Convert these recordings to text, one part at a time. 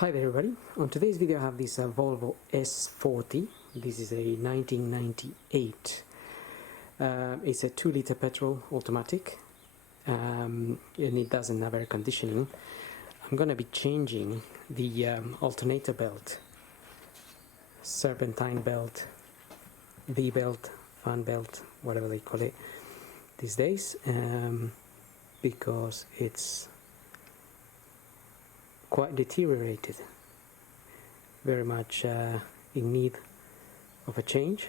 Hi there everybody, on today's video I have this Volvo S40. This is a 1998. It's a 2-liter petrol automatic and it doesn't have air conditioning. I'm gonna be changing the alternator belt, serpentine belt, V-belt, fan belt, whatever they call it these days, because it's quite deteriorated, very much in need of a change.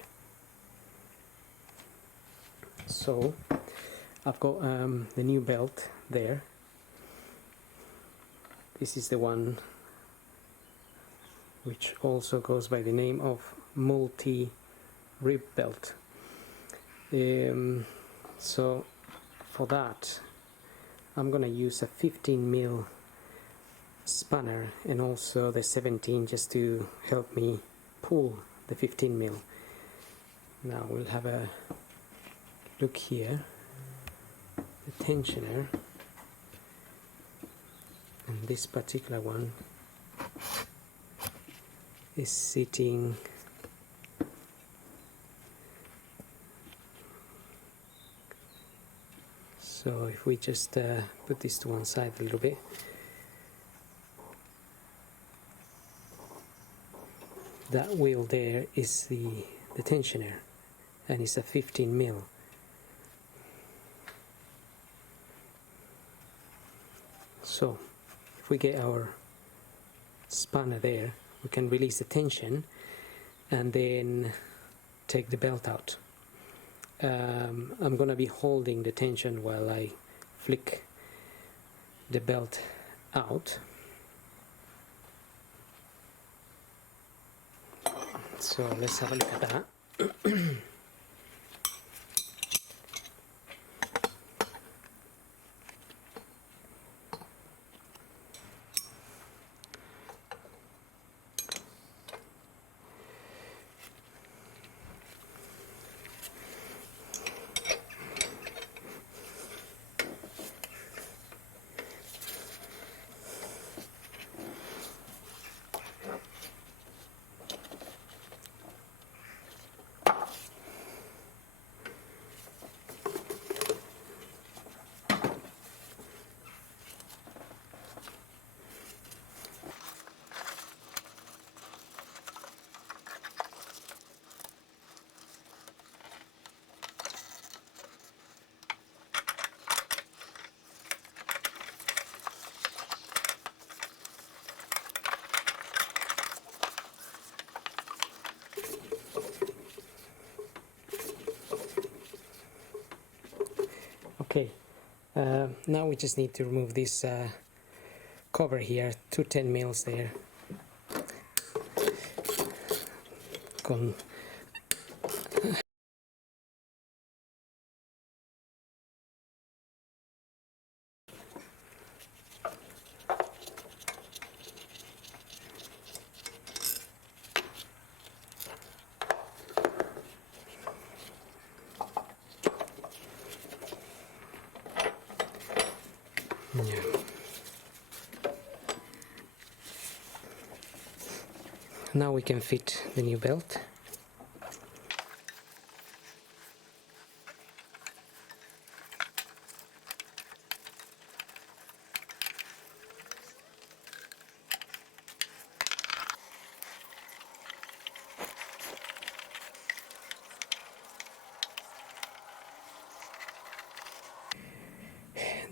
So I've got the new belt there. This is the one which also goes by the name of multirib belt. So for that I'm gonna use a 15mm spanner and also the 17 just to help me pull the 15mm. Now we'll have a look here. The tensioner, and this particular one is sitting so if we just put this to one side a little bit, that wheel there is the tensioner, and it's a 15mm. So if we get our spanner there, we can release the tension and then take the belt out. I'm gonna be holding the tension while I flick the belt out. So let's have a look at that. Okay, now we just need to remove this cover here, 210mm there. Gone. Yeah. Now we can fit the new belt.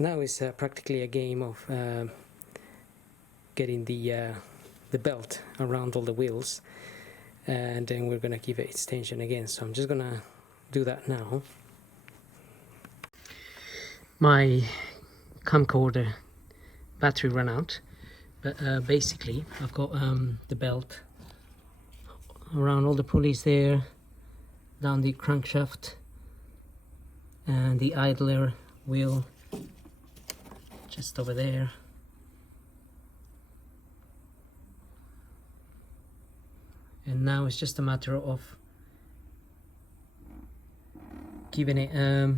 Now it's practically a game of getting the belt around all the wheels, and then we're gonna give it its tension again. So I'm just gonna do that now. My camcorder battery ran out, but basically I've got the belt around all the pulleys there, down the crankshaft, and the idler wheel just over there. And now it's just a matter of giving it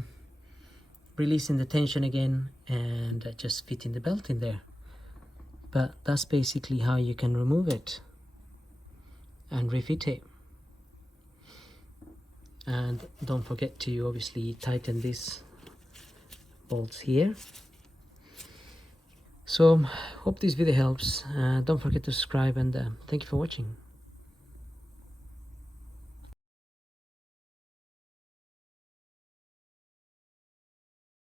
releasing the tension again and just fitting the belt in there. But that's basically how you can remove it and refit it. And don't forget to obviously tighten these bolts here. So hope this video helps. Don't forget to subscribe, and thank you for watching.